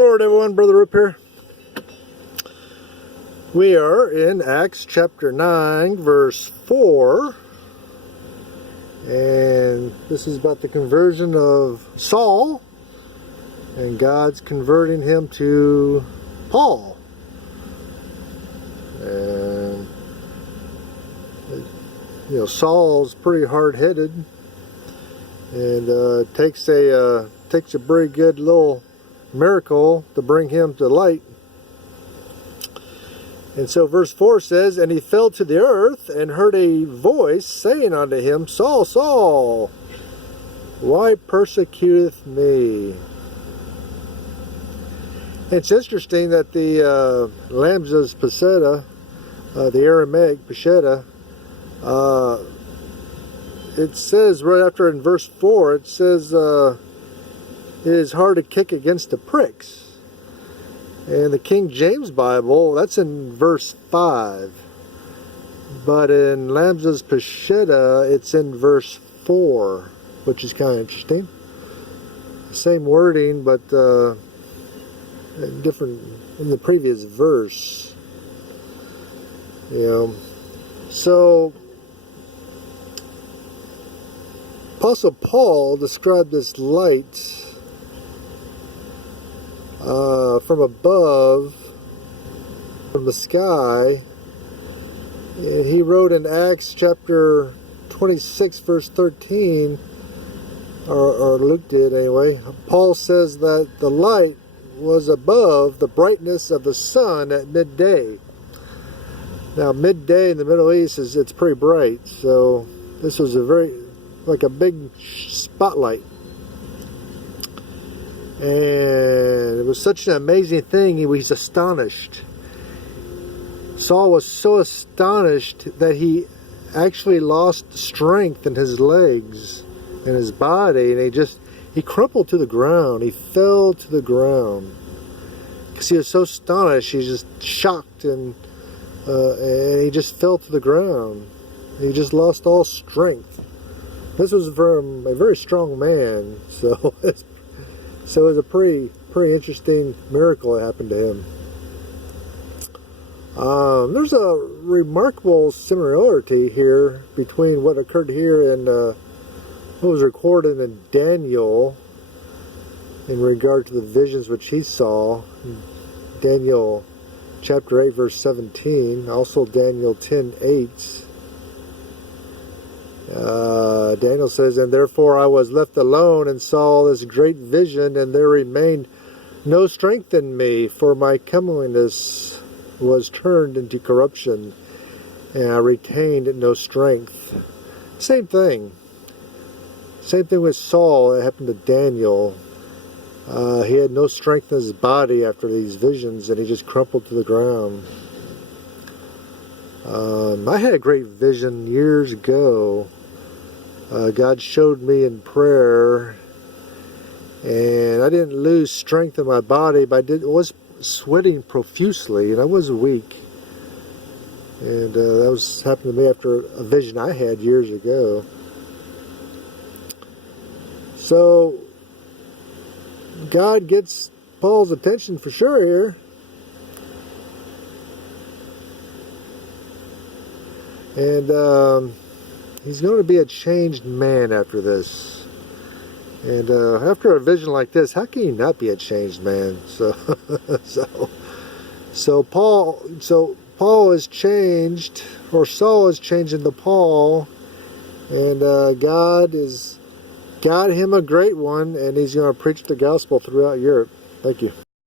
Lord, everyone. Brother Roop here. We are in Acts chapter 9, verse 4. And this is about the conversion of Saul. And God's converting him to Paul. And, you know, Saul's pretty hard-headed. And it takes a pretty good little miracle to bring him to light. And so verse 4 says, "And he fell to the earth, and heard a voice saying unto him, Saul, Saul, why persecuteth me?" It's interesting that the Lambda's Peseta, the Aramaic Peseta, it says right after in verse 4, it says, it is hard to kick against the pricks. And the King James Bible, that's in verse 5. But in Lambda's Peseta, it's in verse 4, which is kind of interesting. Same wording, but different in the previous verse. You know, so Apostle Paul described this light from above, from the sky, and he wrote in Acts chapter 26 verse 13, or Luke did anyway. Paul says that the light was above the brightness of the sun at midday. Now midday in the Middle East it's pretty bright, so this was like a big spotlight. And it was such an amazing thing, he was astonished. Saul was so astonished that he actually lost strength in his legs and his body, and he crumpled to the ground. He fell to the ground because he was so astonished. He just shocked, and he just fell to the ground. He just lost all strength. This was from a very strong man, so it was a pretty interesting miracle that happened to him. There's a remarkable similarity here between what occurred here and what was recorded in Daniel in regard to the visions which he saw. Daniel chapter 8 verse 17, also Daniel 10:8. Daniel says, "And therefore I was left alone and saw this great vision, and there remained no strength in me, for my comeliness was turned into corruption, and I retained no strength." Same thing. Same thing with Saul. It happened to Daniel. He had no strength in his body after these visions, and he just crumpled to the ground. I had a great vision years ago. God showed me in prayer, and I didn't lose strength in my body, but I was sweating profusely, and I was weak. And that happened to me after a vision I had years ago. So God gets Paul's attention for sure here. And he's going to be a changed man after this. And after a vision like this, how can you not be a changed man? So Paul is changed, or Saul is changed into Paul, and God has got him a great one, and he's going to preach the gospel throughout Europe. Thank you.